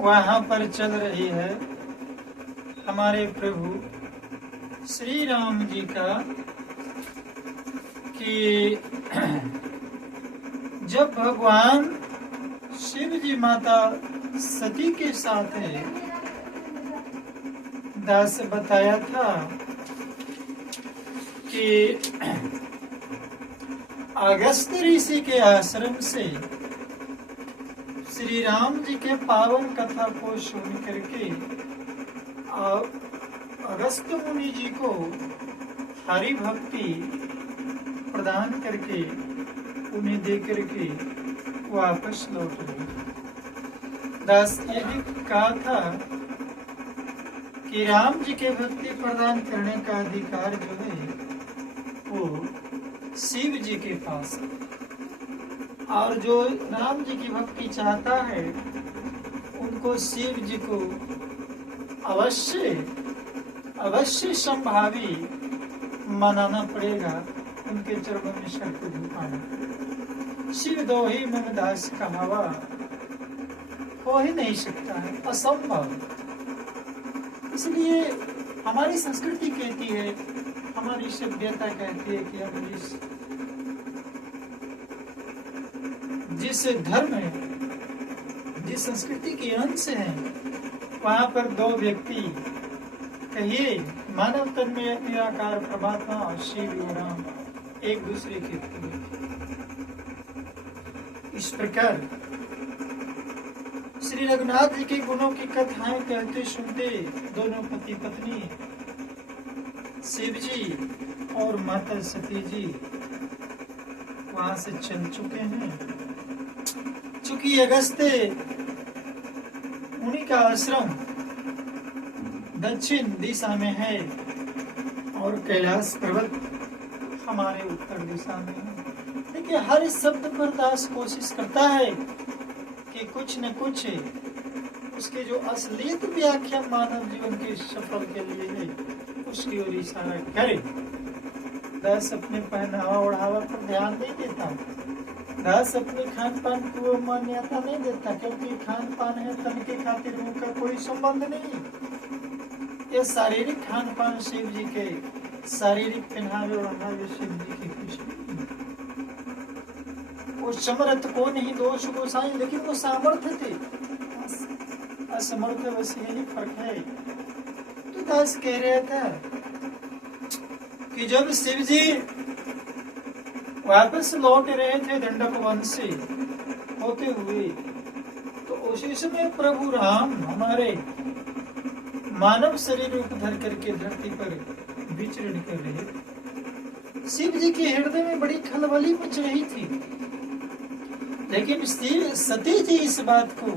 वहाँ पर चल रही है हमारे प्रभु श्री राम जी का कि जब भगवान शिव जी माता सती के साथ है दास बताया था कि अगस्त ऋषि के आश्रम से श्री राम जी के पावन कथा को सुन करके अगस्त मुनि जी को हरि भक्ति प्रदान करके उन्हें दे करके वापस लौट गए। दास ये भी कहा था कि राम जी के भक्ति प्रदान करने का अधिकार जो है वो शिव जी के पास है, और जो राम जी की भक्ति चाहता है उनको शिव जी को अवश्य संभावी मनाना पड़ेगा, उनके चरणों में सर को झुकाना। शिव दो ही मन दास कहावा हो ही नहीं सकता है, असंभव। इसलिए हमारी संस्कृति कहती है, हमारी सभ्यता कहती है कि हम जिस धर्म है, जिस संस्कृति के अंश है, वहाँ पर दो व्यक्ति कहिए मानव तन में निराकार परमात्मा और शिव राम एक दूसरे के इस प्रकार श्री रघुनाथ जी के गुणों की कथाएं कहते सुनते दोनों पति पत्नी शिव जी और माता सती जी वहां से चल चुके हैं। चूंकि अगस्त्य मुनि का आश्रम दक्षिण दिशा में है और कैलाश पर्वत हमारे उत्तर दिशा में है, देखिए हर शब्द पर दास कोशिश करता है कि कुछ न कुछ उसके जो असलियत व्याख्या मानव जीवन के सफल के लिए है उसकी ओर इशारा करे। दास अपने पहनावा ओढ़ावा पर ध्यान नहीं देता, दास अपने खान पान को मान्यता नहीं देता, क्योंकि खान पान है तन के खातिर उनका कोई संबंध नहीं। ये शारीरिक खान पान शिव जी के, शारीरिक पहनावे ओढ़ावे शिव जी के कुछ नहीं। वो समर्थ को नहीं दोष को साई, लेकिन वो सामर्थ्य थे, असमर्थ बस यही फर्क है। तो दास कह रहे थे कि जब शिव जी वापस लौट रहे थे दंडक वन से होते हुए, तो उसी समय प्रभु राम हमारे मानव शरीर रूप धर करके धरती पर विचरण कर रहे। शिव जी के हृदय में बड़ी खलबली मच रही थी, लेकिन सती जी इस बात को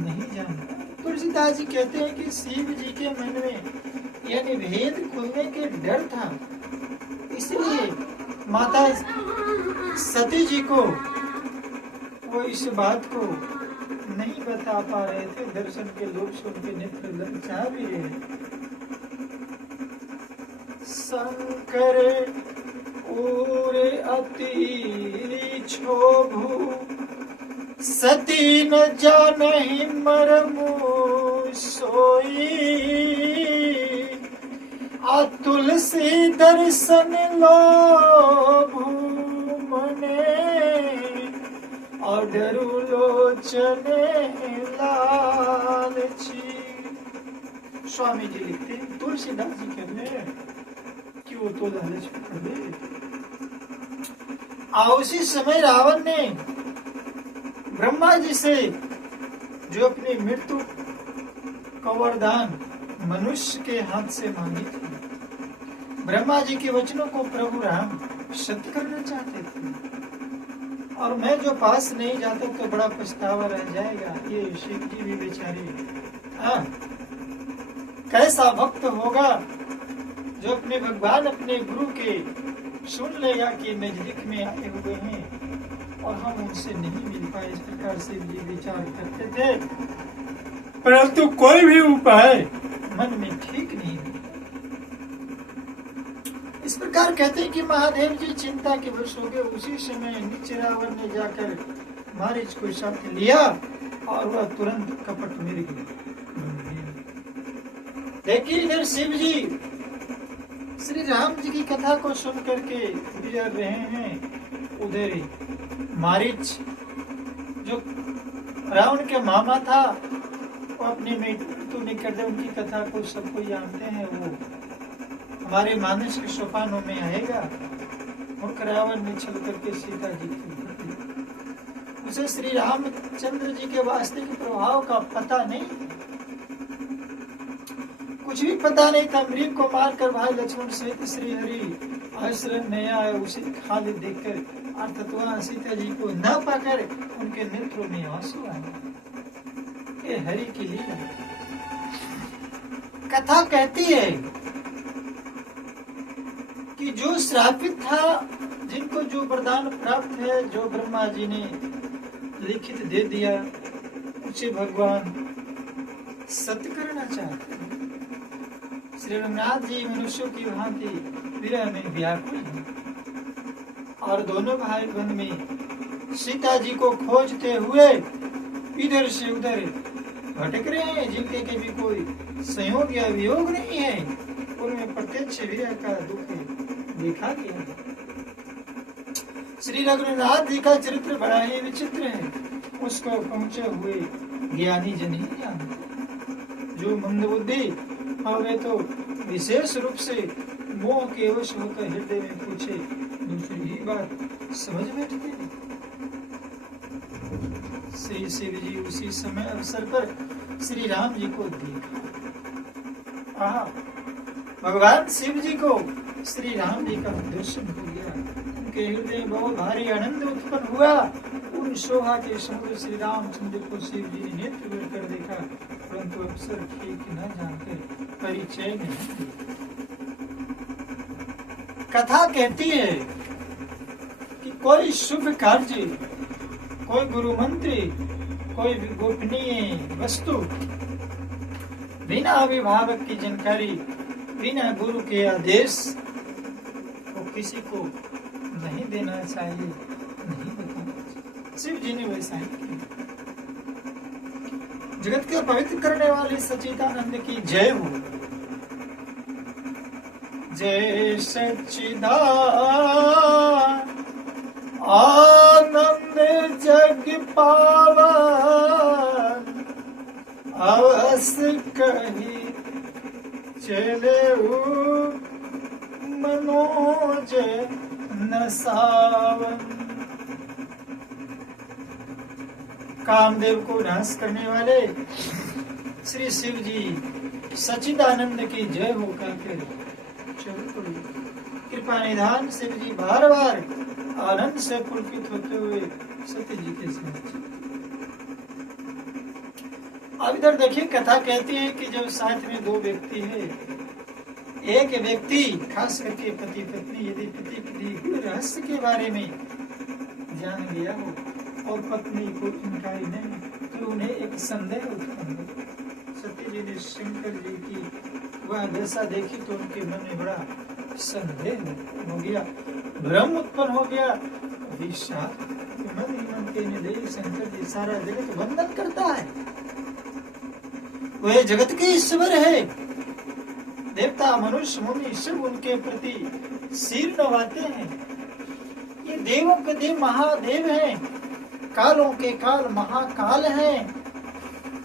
नहीं जानता। तुलसीदास जी कहते हैं कि शिव जी के मन में यानी भेद खुलने के डर था, इसलिए माता सती जी को वो इस बात को नहीं बता पा रहे थे। दर्शन के लोग से उनके नेत्र ललचा भी रहे। शंकर ओरे अति क्षोभु सती न जानहि मरमु सोई, तुलसी दर्शन लोभु मने अडरु लोचने लालची। स्वामी जी लिखते हैं, तुलसीदास जी कहते हैं कि वो तो लालच पकड़ ले। उसी समय रावण ने ब्रह्मा जी से जो अपनी मृत्यु का वरदान मनुष्य के हाथ से मांगी थी, ब्रह्मा जी के वचनों को प्रभु राम सत्य करना चाहते थे, और मैं जो पास नहीं जाता तो बड़ा पछतावा रह जाएगा। ये शिव जी भी बेचारी कैसा भक्त होगा जो अपने भगवान अपने गुरु के सुन लेगा कि नजदीक में आए हुए हैं और हम उनसे नहीं मिल पाए। इस प्रकार से जी विचार करते थे, परंतु कोई भी उपाय मन में ठीक नहीं है। इस प्रकार कहते हैं कि महादेव जी चिंता के वश हो गए। उसी समय नीचे रावण ने जाकर मारीच को साथ लिया और वह तुरंत कपट मृग बन गया। देखिए इधर शिव जी श्री राम जी की कथा को सुन करके गुजर रहे हैं, उधर मारीच जो रावण के मामा था वो अपनी मृत्यु निकट उनकी कथा को सबको जानते हैं, वो हमारे मानस के सोपानों में आएगा। और रावण ने छल करके सीता जी की उसे श्री रामचंद्र जी के वास्तविक प्रभाव का पता नहीं, कुछ भी पता नहीं था। मृग को मारकर भाई लक्ष्मण सहित श्री हरि आश्रम में आए, उसे खाली देखकर अर्थात वहां सीता जी को न पाकर उनके नेत्रों में आंसू आए। ये हरि की लीला। कथा कहती है कि जो श्रापित था, जिनको जो वरदान प्राप्त है, जो ब्रह्मा जी ने लिखित दे दिया, उसे भगवान सत्य करना चाहते हैं। श्री रघुनाथ जी मनुष्यों की भांति विरह में व्याकुल है और दोनों भाई बंद में सीता जी को खोजते हुए इधर से उधर भटक रहे हैं, जिनके के भी कोई संयोग या वियोग नहीं है, उनमें प्रत्यक्ष विरह का दुख देखा गया। श्री रघुनाथ जी का चरित्र बड़ा ही विचित्र है, उसको पहुंचे हुए ज्ञानी जन ही जानते। जो मंदबुद्धि हो गए तो विशेष रूप से मोह के वश होकर हृदय में पूछे, दूसरी ही बात समझ बैठते हैं। श्री शिव जी उसी समय अवसर पर श्री राम जी को देखा। भगवान शिव जी को श्री राम जी का दर्शन हो गया, उनके हृदय में बहुत भारी आनंद उत्पन्न हुआ। उन शोभा के समुद्र श्री रामचंद्र को शिव जी ने नेत्र भर कर देखा, परंतु अवसर ठीक न जानकर परिचय नहीं। कथा कहती है कि कोई शुभ कार्य, कोई गुरु मंत्री, कोई गोपनीय वस्तु बिना अभिभावक की जानकारी, बिना गुरु के आदेश को किसी को नहीं देना चाहिए, नहीं बताना चाहिए। शिव जी ने वैसा ही किया। जगत के पवित्र करने वाले सच्चिदानंद की जय हो। जय सच्चिदानंद जग पावन, अवस कही चले मनोज नसावन। कामदेव को नाश करने वाले श्री शिव जी सच्चिदानंद की जय हो करके कृपा निधान शिव जी बार बार आनंद से पुलकित होते हुए सत्य जी के समक्ष। अब इधर देखिए कथा कहती है कि जब साथ में दो व्यक्ति है, एक व्यक्ति खास करके पति पत्नी यदि पति की रहस्य के बारे में जान गया हो और पत्नी को जानकारी नहीं, तो उन्हें एक संदेह उत्पन्न हो। सत्य जी ने शंकर जी की वह दशा देखी तो उनके मन में बड़ा संदेह हो गया, भ्रम उत्पन्न हो गया। मन के निर्देश शंकर जी सारा जगत वंदन करता है, वह जगत के ईश्वर है। देवता मनुष्य मुनि सब उनके प्रति सिर नवाते हैं। ये देवों के देव महादेव हैं, कालों के काल महाकाल हैं,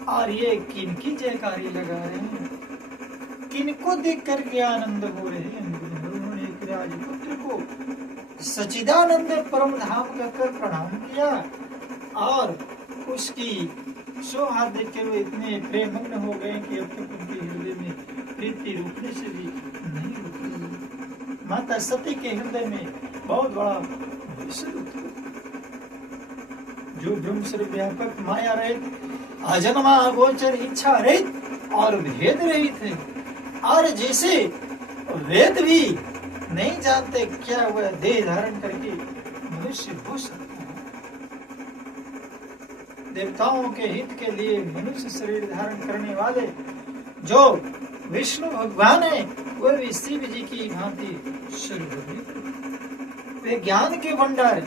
और ये किनकी जयकारी लगा रहे हैं, किनको देख करके आनंद हो रहे हैं। उन्होंने एक राजपुत्र को सच्चिदानंद परम धाम कहकर प्रणाम किया और उसकी शोभा देख के वो इतने प्रेमग्न हो गए कि अब तक उनके हृदय में प्रीति रुकने से भी नहीं रुकी। माता सती के हृदय में बहुत बड़ा जो ब्रह्म स्वरूप व्यापक माया रहित, अजन्मा अगोचर, इच्छा रहित और भेद रहित है, और जैसे वेद भी नहीं जानते क्या वह देह धारण करके मनुष्य हो सकता है। देवताओं के हित के लिए मनुष्य शरीर धारण करने वाले जो विष्णु भगवान है, वह भी शिव जी की भांति सर्वव्यापी, वे ज्ञान के भंडार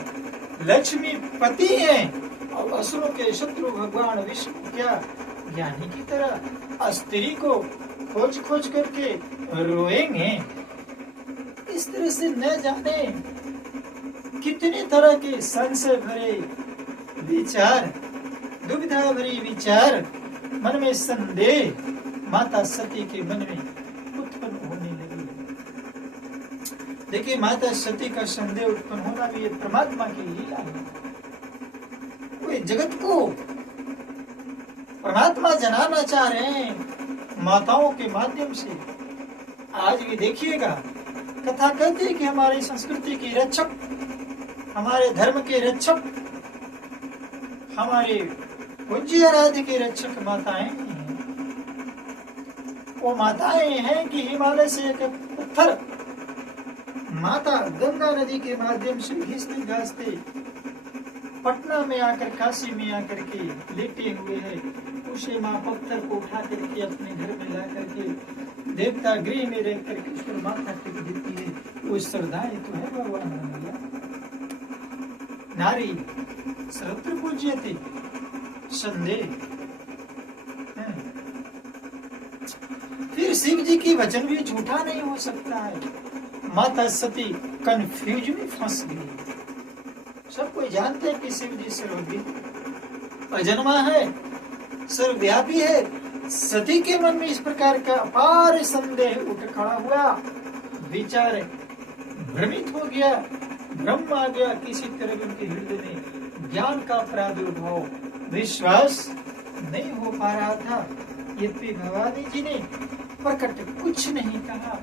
लक्ष्मी पति हैं, और असुरों के शत्रु भगवान विष्णु क्या ज्ञानी की तरह स्त्री को खोज खोज करके रोएंगे। इस तरह से न जाने कितने तरह के संशय भरे विचार, दुविधा भरी विचार, मन में संदेह माता सती के मन में उत्पन्न होने लगी। देखिए, माता सती का संदेह उत्पन्न होना भी परमात्मा की लीला है। वे जगत को परमात्मा जनाना चाह रहे हैं माताओं के माध्यम से। आज भी देखिएगा, कथा कहती है कि हमारी संस्कृति की रक्षक, हमारे धर्म के रक्षक, हमारे पूज्य आराध्य के रक्षक माताएं हैं। वो माताएं हैं कि हिमालय से एक पत्थर माता गंगा नदी के माध्यम से घिसते घासते पटना में आकर, काशी में आकर के लेटे हुए है। उसे माँ पत्थर को उठा करके अपने घर में ला करके देवता गृह में रह करके उस पर माथा टेक देती है। वो श्रद्धाएं तो है भगवान मैया। नारी सर्वत्र पूज्यते, संदेह। फिर शिव जी की वचन भी झूठा नहीं हो सकता है। माता सती कंफ्यूज में फंस गई। सब कोई जानते हैं कि शिव जी सर्वज्ञ, अजन्मा है, सर्वव्यापी है। सती के मन में इस प्रकार का अपार संदेह उठ खड़ा हुआ, विचार भ्रमित हो गया, भ्रम आ गया। किसी तरह उनके हृदय में ज्ञान का प्रादुर्भाव, विश्वास नहीं हो पा रहा था। यद्यपि भवानी जी ने प्रकट कुछ नहीं कहा,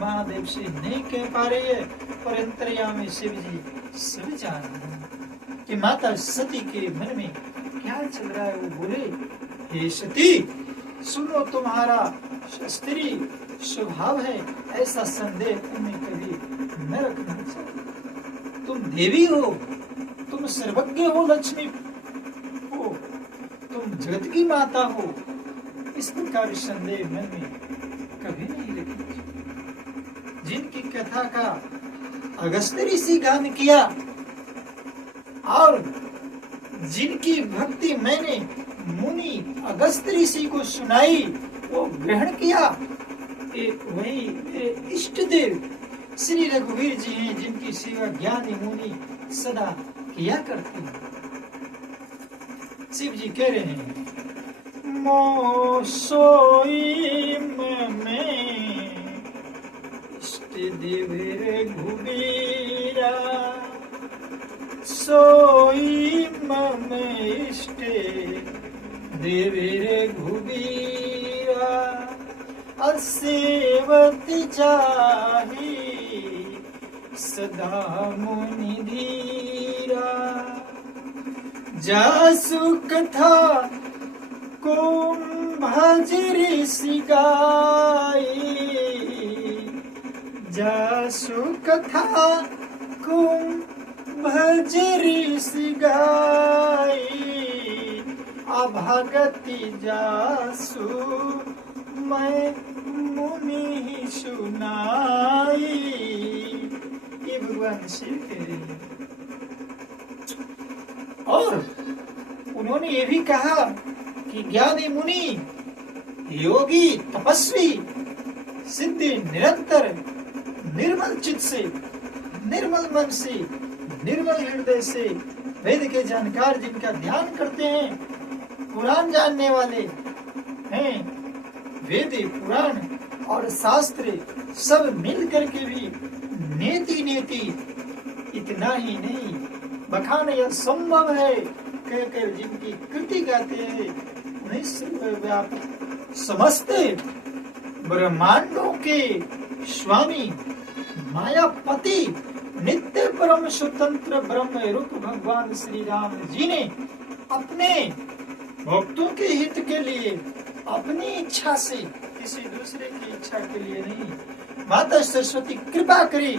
महादेव से नहीं कह पा रही है, पर अंतर्यामी शिव जी सब जान रहे हैं कि माता सती के मन में क्या चल रहा है। वो बोले, हे सती, सुनो, तुम्हारा शास्त्रीय स्वभाव है, ऐसा संदेह तुम्हें कभी न रखना चाहिए। तुम देवी हो, तुम सर्वज्ञ हो, लक्ष्मी हो, तुम जगत की माता हो। इस प्रकार संदेह मन में कभी नहीं रखना चाहिए। जिनकी कथा का अगस्त्य ऋषि गान किया और जिनकी भक्ति मैंने मुनि अगस्त्य ऋषि को सुनाई, वो ग्रहण किया, वही मेरे इष्ट देव श्री रघुवीर जी हैं, जिनकी सेवा ज्ञानी मुनि सदा किया करते हैं। शिव जी कह रहे हैं, मो सोई में इष्ट देव रघुवीरा, सोई मम इष्ट देव रघुवीरा, असेवत जाहि सदा मुनि धीरा, जासु कथा कुंभ ऋषि गाई, जासु कथा कुंभ ऋषि गाई, अभागति जासु मैं मुनि सुनाई। ये भगवान शिव कह रहे हैं। और उन्होंने ये भी कहा कि ज्ञानी मुनि, योगी, तपस्वी, सिद्धि निरंतर निर्मल चित्त से, निर्मल मन से, निर्मल हृदय से, वेद के जानकार जिनका ध्यान करते हैं, पुराण जानने वाले हैं, वेद, पुराण और शास्त्र सब मिल करके भी नेति नेति, इतना ही नहीं बखान यह संभव है कहकर जिनकी कृति गाते हैं, उन्हें सर्वव्यापक समझते ब्रह्मांडों के स्वामी, मायापति, नित्य परम स्वतंत्र ब्रह्म रूप भगवान श्री राम जी ने अपने भक्तों के हित के लिए, अपनी इच्छा से, किसी दूसरे की इच्छा के लिए नहीं, माता सरस्वती कृपा करी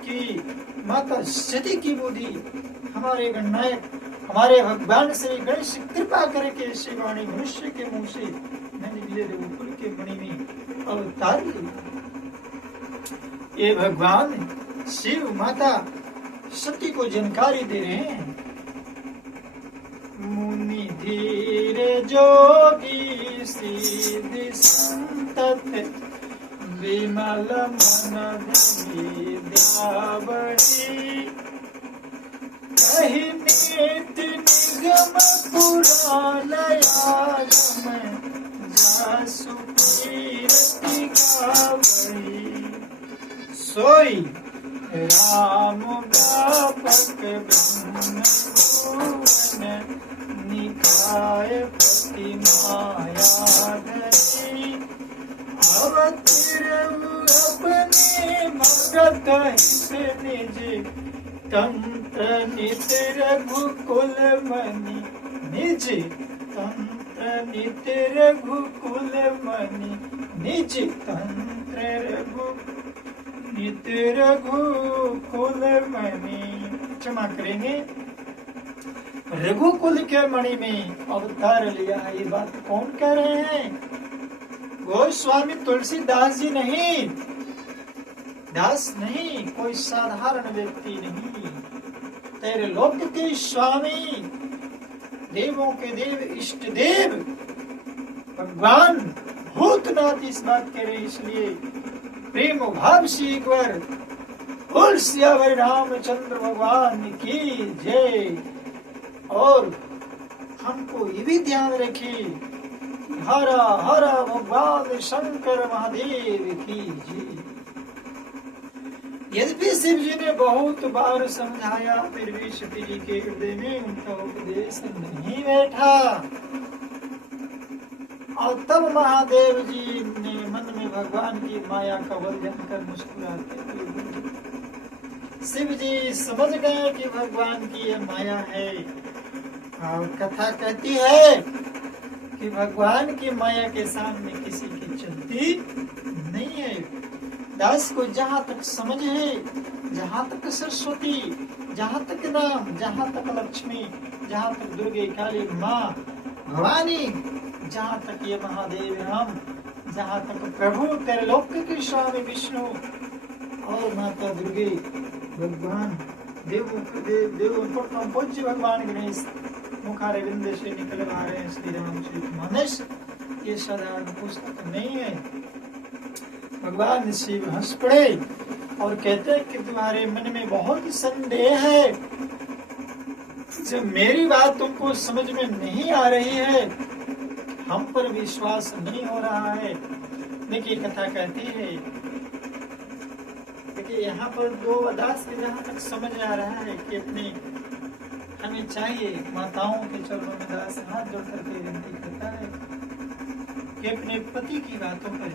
कि माता सती की बुद्धि, हमारे गणनायक, हमारे भगवान श्री गणेश कृपा करके ऐसी वाणी मनुष्य के मुंह से रघुकुल के मणि में अवतार ली। ये भगवान शिव माता सती को जानकारी दे रहे हैं। निधीर जोगी सीधि संतत विमल मन विद्यावरी कही नीति निगम पुराण आगम जासु कीर्ति गावई सोई राम व्यापक ब्रह्म भुवन निकाय पति माया धरी अवतिरव अपने भगत हित निज तंत्र नित रघुकुल मणि निज तंत्र नित रघुकुल मणि निज तंत्र नित रघुकुल मणि। क्षमा करेंगे, रघुकुल के मणि में अवतार लिया। ये बात कौन कह रहे हैं? गोस्वामी तुलसीदास जी नहीं, दास नहीं, कोई साधारण व्यक्ति नहीं, तेरे लोक के स्वामी, देवों के देव, इष्ट देव भगवान भूतनाथ इस बात कह रहे। इसलिए प्रेम भाव से एक बार बोल सियावर रामचंद्र भगवान की जय। और हमको ये भी ध्यान रखिए, हरा हरा भगवान शंकर महादेव की जय। यद्यपि शिव जी ने बहुत बार समझाया, फिर भी सती जी के हृदय में उनका उपदेश नहीं बैठा। और तब महादेव जी ने मन में भगवान की माया का वर्णन कर मुस्कुराते हुए बोले। शिव जी समझ गए कि भगवान की यह माया है। और कथा कहती है कि भगवान की माया के सामने किसी की चलती नहीं है। दास को जहाँ तक समझ है, जहाँ तक सरस्वती, जहाँ तक राम, जहाँ तक लक्ष्मी, जहाँ तक दुर्गे काली माँ भवानी, जहाँ तक ये महादेव राम, जहाँ तक प्रभु तेरे लोक के स्वामी विष्णु और माता दुर्गे भगवान देवों के देव पूज्य भगवान गणेश मुखारे बिंद से निकल आ रहे हैं। श्री रामचरितमानस ये साधारण पुस्तक नहीं है। भगवान शिव हंस पड़े और कहते हैं कि तुम्हारे मन में बहुत संदेह है, जब मेरी बात तुमको समझ में नहीं आ रही है, हम पर विश्वास नहीं हो रहा है। देखिए कथा कहती है, देखिए यहाँ पर दो दास के जहाँ तक समझ में आ रहा है कि अपने हमें चाहिए, माताओं के चरणों में दास हाथ जोड़ करके विनती करता है कि अपने पति की बातों पर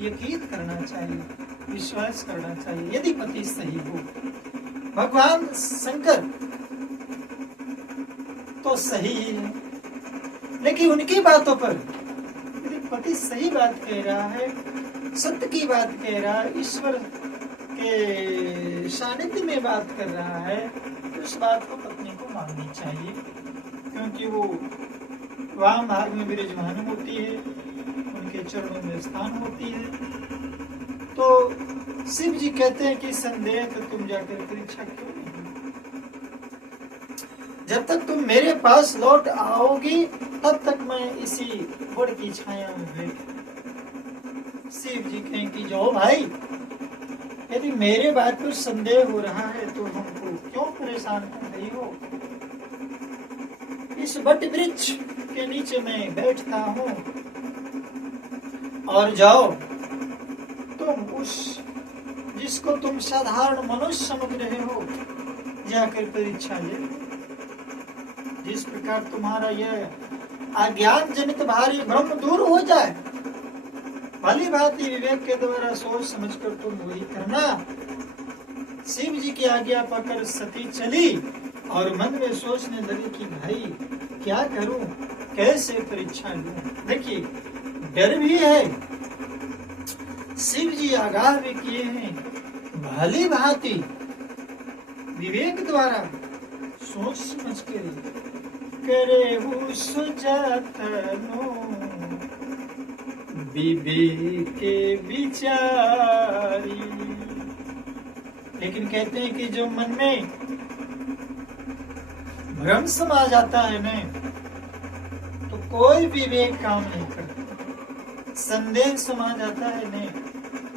यकीन करना चाहिए, विश्वास करना चाहिए। यदि पति सही हो, भगवान शंकर तो सही ही है, लेकिन उनकी बातों पर यदि पति सही बात कह रहा है, सत्य की बात कह रहा है, ईश्वर के सानिध्य में बात कर रहा है, तो उस बात को पत्नी को माननी चाहिए, क्योंकि वो वाम भाग में विराजमान होती है, उनके चरणों में स्थान होती है। तो शिव जी कहते हैं कि संदेह तो तुम जाकर परीक्षा क्यों नहीं, जब तक तुम मेरे पास लौट आओगी तब तक मैं इसी वड की छाया में बैठ। शिव जी कहें कि जाओ भाई, यदि मेरे बात पर संदेह हो रहा है तो हमको क्यों परेशान कर रही हो। इस वट वृक्ष के नीचे मैं बैठता हूँ और जाओ तुम उस जिसको तुम साधारण मनुष्य समझ रहे हो जाकर परीक्षा ले। जिस प्रकार तुम्हारा यह अज्ञान जनित भारी भ्रम दूर हो जाए, भली भांति विवेक के द्वारा सोच समझकर तुम वही करना। शिव जी की आज्ञा पाकर सती चली और मन में सोचने लगी कि भाई क्या करूं, कैसे परीक्षा लूं। देखिए डर भी है, शिव जी आगाह भी किए हैं, भली भांति विवेक द्वारा सोच समझ कर करे सुजतनो विवेक विचारी। लेकिन कहते हैं कि जो मन में भ्रम समा जाता है ना, कोई विवेक काम नहीं करता। संदेह समा जाता है नहीं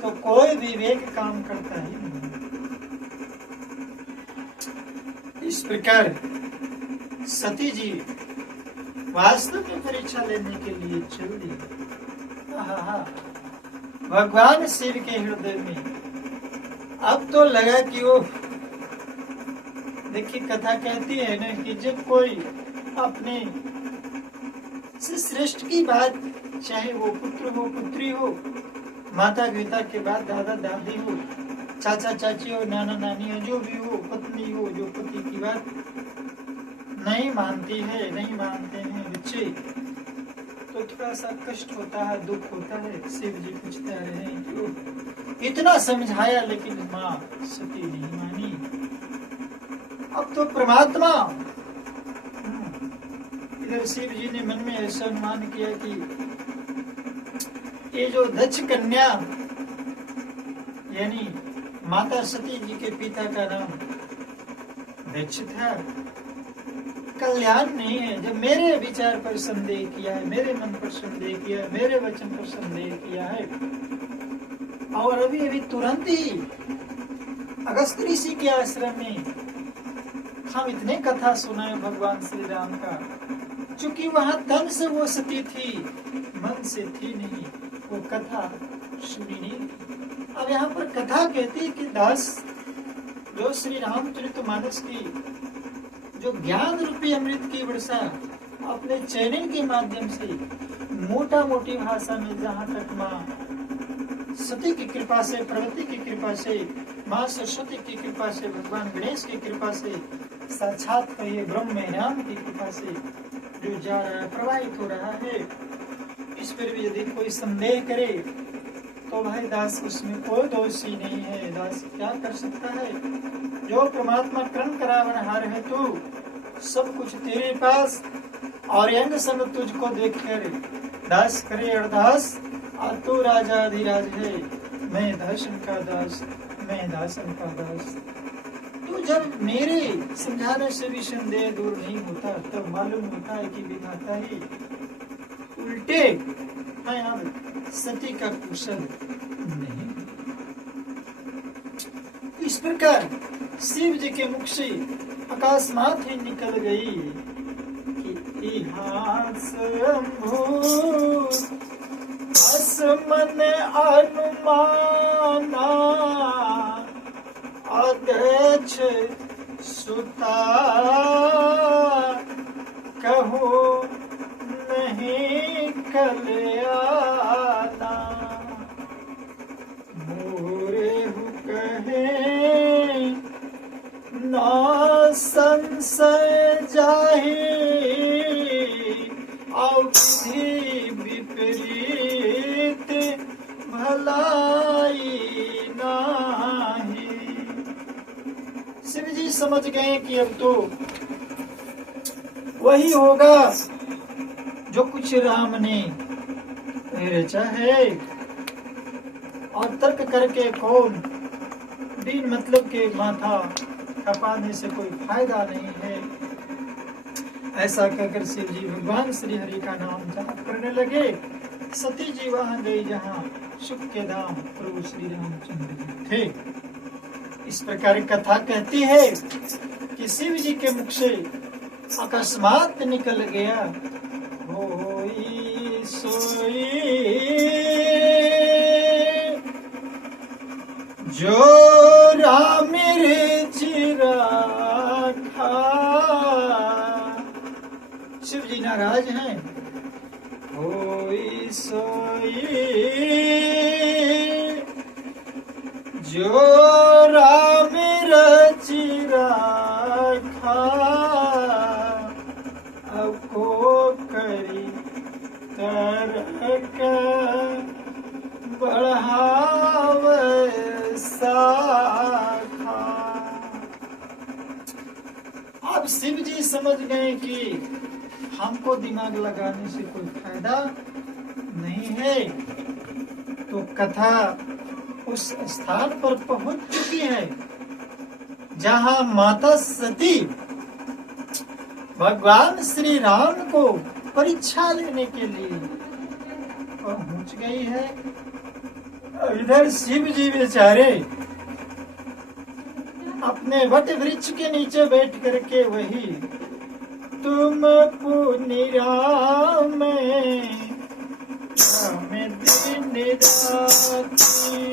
तो कोई विवेक काम करता ही नहीं। इस प्रकार सती जी वास्तव में परीक्षा लेने के लिए चल दी। भगवान शिव के हृदय में अब तो लगा कि वो, देखिए कथा कहती है ना कि जब कोई अपने से श्रेष्ठ की बात, चाहे वो पुत्र हो पुत्री हो, माता पिता के बाद दादा दादी हो, चाचा चाची हो, नाना नानी हो, जो भी हो, पत्नी हो, जो पति की बात नहीं मानती है, नहीं मानते हैं बच्चे, तो थोड़ा सा कष्ट होता है, दुख होता है। शिव जी पूछते रहे कि इतना समझाया लेकिन माँ सती नहीं मानी। अब तो परमात्मा, इधर शिव जी ने मन में ऐसा अनुमान किया कि ये जो दक्ष कन्या यानी माता सती जी के पिता का नाम दक्ष था, कल्याण नहीं है। जब मेरे विचार पर संदेह किया है, मेरे मन पर संदेह किया है, मेरे वचन पर संदेह किया है, और अभी अभी तुरंत ही अगस्त ऋषि के आश्रम में हम इतने कथा सुनाए भगवान श्री राम का, चूंकि वहां तन से वो सती थी, मन से थी नहीं, वो कथा सुनी नहीं। अब यहाँ पर कथा कहती है कि दास जो श्री रामचरितमानस की जो ज्ञान रूपी अमृत की वर्षा अपने चैनल के माध्यम से मोटा मोटी भाषा में जहाँ तक माँ सती की कृपा से, प्रगति की कृपा से, माँ सरस्वती की कृपा से, भगवान गणेश की कृपा से, साक्षात कहिए ब्रह्म नाम की कृपा से जो जा रहा है, प्रवाहित हो रहा है, इस पर भी यदि कोई संदेह करे तो भाई दास उसमें कोई दोष ही नहीं है। दास क्या कर सकता है? जो परमात्मा क्रम करावनहार है, तू सब कुछ तेरे पास, और अंग संग तुझको देखकर दास करे अरदास, और तू राजा अधिराज है, मैं दासन का दास, मैं दासन का दास। तो जब मेरे समझाने से भी संदेह दूर नहीं होता, तब मालूम होता है कि विधाता ही उल्टे है, अब सती का कुशल नहीं। इस प्रकार शिव जी के मुख से अकस्मात ही निकल गई कि इहास मन अनुमाना अध्यक्ष सुता कहो नहीं कल्याणा, मोरे कहे ना संशय जाहि, अवधि विपरीत भलाई नाही। शिव जी समझ गए कि अब तो वही होगा जो कुछ राम ने रचा है, और तर्क करके कौन बिन मतलब के माथा खपाने से कोई फायदा नहीं है। ऐसा कहकर शिव जी भगवान श्री हरि का नाम जाप करने लगे। सती जी वहां गई जहां सुख के धाम प्रभु श्री रामचंद्र थे। इस प्रकार कथा कहती है कि शिव जी के मुख से अकस्मात निकल गया, होई सोई जो राम रे चिराखा। शिव जी नाराज हैं। होई सोई जो राम रचि राखा, अब को करी तरक बढ़ाव साखा। अब शिव जी समझ गए कि हमको दिमाग लगाने से कोई फायदा नहीं है, तो कथा उस स्थान पर पहुंच चुकी है जहां माता सती भगवान श्री राम को परीक्षा लेने के लिए पहुंच गई है। इधर शिव जी बेचारे अपने वट वृक्ष के नीचे बैठ करके वही तुम पुनि राम दिन राती,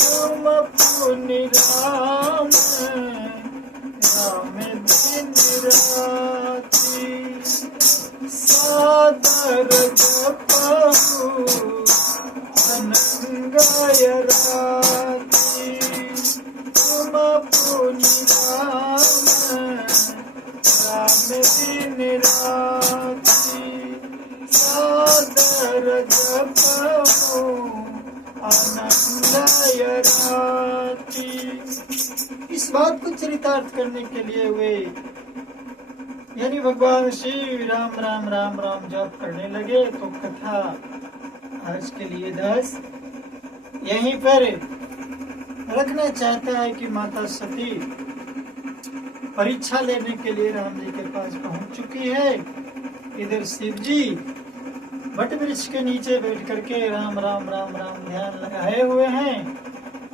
तुम पुनि राम दिन राती, सादर जपहु अनंगय राती, तुम पुनि राम दिन राती, सादर जपहु अनंगय राती। इस बात को चरितार्थ करने के लिए वे यानी भगवान श्री राम राम राम राम जप करने लगे। तो कथा आज के लिए 10 यहीं पर रखना चाहता है कि माता सती परीक्षा लेने के लिए राम जी के पास पहुंच चुकी है। इधर शिव जी वट वृक्ष के नीचे बैठ करके राम राम राम राम ध्यान लगाए हुए हैं।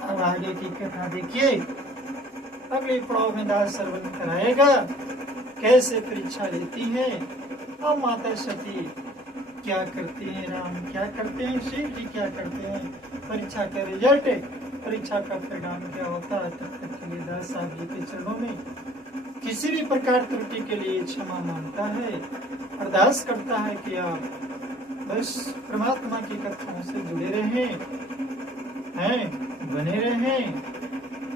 अब आगे की कथा देखिए, अगले पड़ाव में दास श्रवण कराएगा कैसे परीक्षा लेती है और माता सती क्या करती है, राम क्या करते हैं, शिव जी क्या करते हैं, परीक्षा का रिजल्ट, परीक्षा का परिणाम क्या होता है। तब तक के लिए दास साहब जी के चरणों में किसी भी प्रकार त्रुटि के लिए क्षमा मांगता है, अरदास करता है कि आप बस परमात्मा की कथाओं से जुड़े रहें, बने रहें।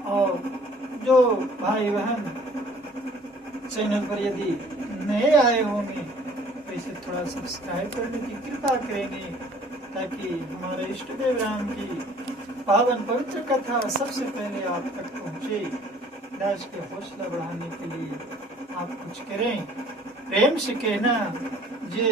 और जो भाई बहन चैनल पर यदि नए आए होंगे तो इसे थोड़ा सब्सक्राइब करने की कृपा करेंगे, ताकि हमारे इष्टदेव राम की पावन पवित्र कथा सबसे पहले आप तक पहुँचे। दास के हौसला बढ़ाने के लिए आप कुछ करें, प्रेम से कहना जय